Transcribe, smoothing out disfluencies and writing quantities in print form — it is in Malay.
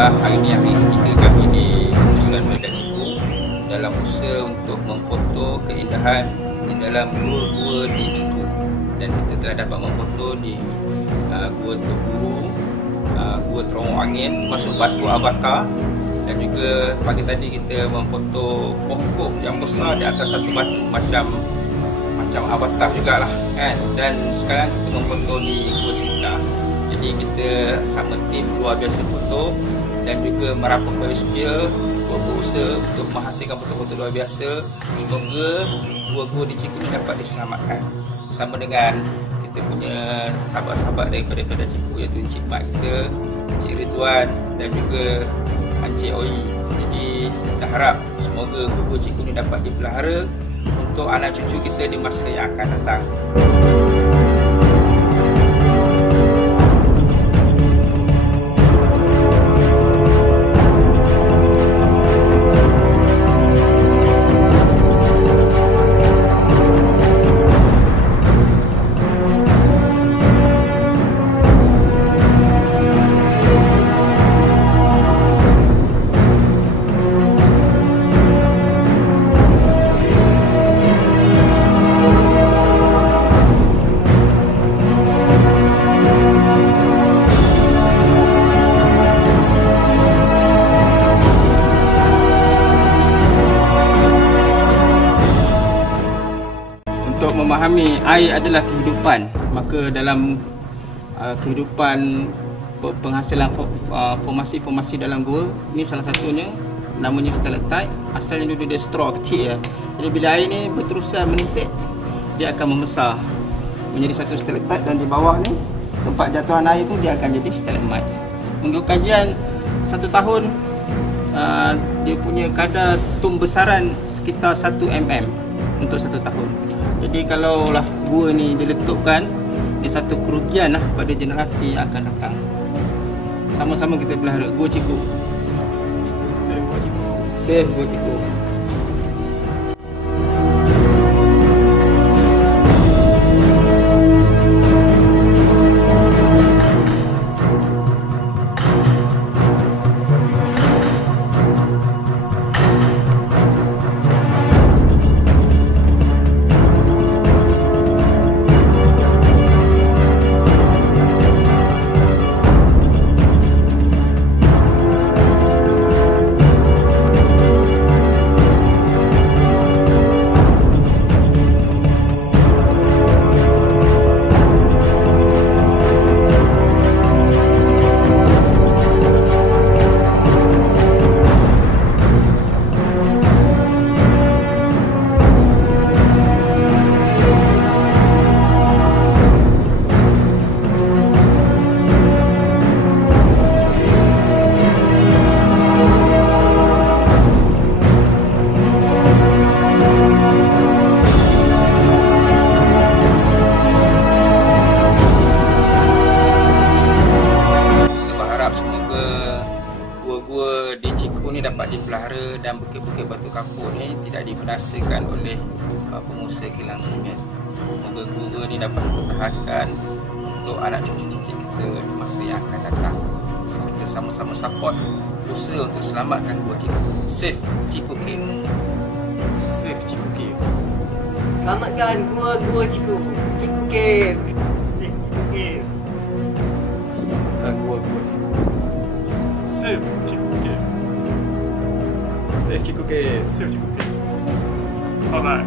Alhamdulillah, hari ini hari ketiga kami di Pusat Belajar Ciku dalam usaha untuk memfoto keindahan di dalam gua-gua di Ciku. Dan kita telah dapat memfoto di Gua Tok Guru, Gua Terowong Angin, termasuk Batu Avatar. Dan juga pagi tadi kita memfoto pokok yang besar di atas satu batu macam avatar jugalah kan. Dan sekarang kita memfoto di Gua Cinta. Jadi kita sama tim luar biasa foto dan juga merapuk dari skill berusaha untuk menghasilkan foto-foto luar biasa. Semoga gua-gua di Ciku ini dapat diselamatkan bersama dengan kita punya sahabat-sahabat daripada Ciku, iaitu Encik Mak kita, Encik Ridwan dan juga Encik Oi. Jadi kita harap semoga gua-gua Ciku ini dapat dipelihara untuk anak cucu kita di masa yang akan datang. Untuk memahami air adalah kehidupan, maka dalam kehidupan penghasilan formasi-formasi dalam gua, ini salah satunya namanya stalactite. Asalnya dulu dia straw kecil ya. Jadi bila air ni berterusan menitik, dia akan membesar menjadi satu stalactite, dan di bawah ni tempat jatuhan air tu dia akan jadi stalagmite. Mengikut kajian 1 tahun, dia punya kadar tumbesaran sekitar 1 mm untuk 1 tahun. Jadi kalaulah gua ni diletupkan, dia satu kerugian lah pada generasi yang akan datang. Sama-sama kita pelihara Gua Ciku. Save Gua Ciku. Save Gua Ciku. Gua-gua di Ciku ni dapat dipelihara dan bukit-bukit batu kapur ni tidak dibinasakan oleh pengusaha kilang simen. Semoga gua-gua ni dapat dipertahankan untuk anak cucu cicit kita di masa yang akan datang. Kita sama-sama support usaha untuk selamatkan Gua Ciku. Save Ciku Cave. Save Ciku Cave. Selamatkan Gua Ciku. Ciku Cave. Save Ciku Cave. Selamatkan Gua Ciku. Save Ciku Cave. Save Ciku Cave. Save Ciku Cave. Alright.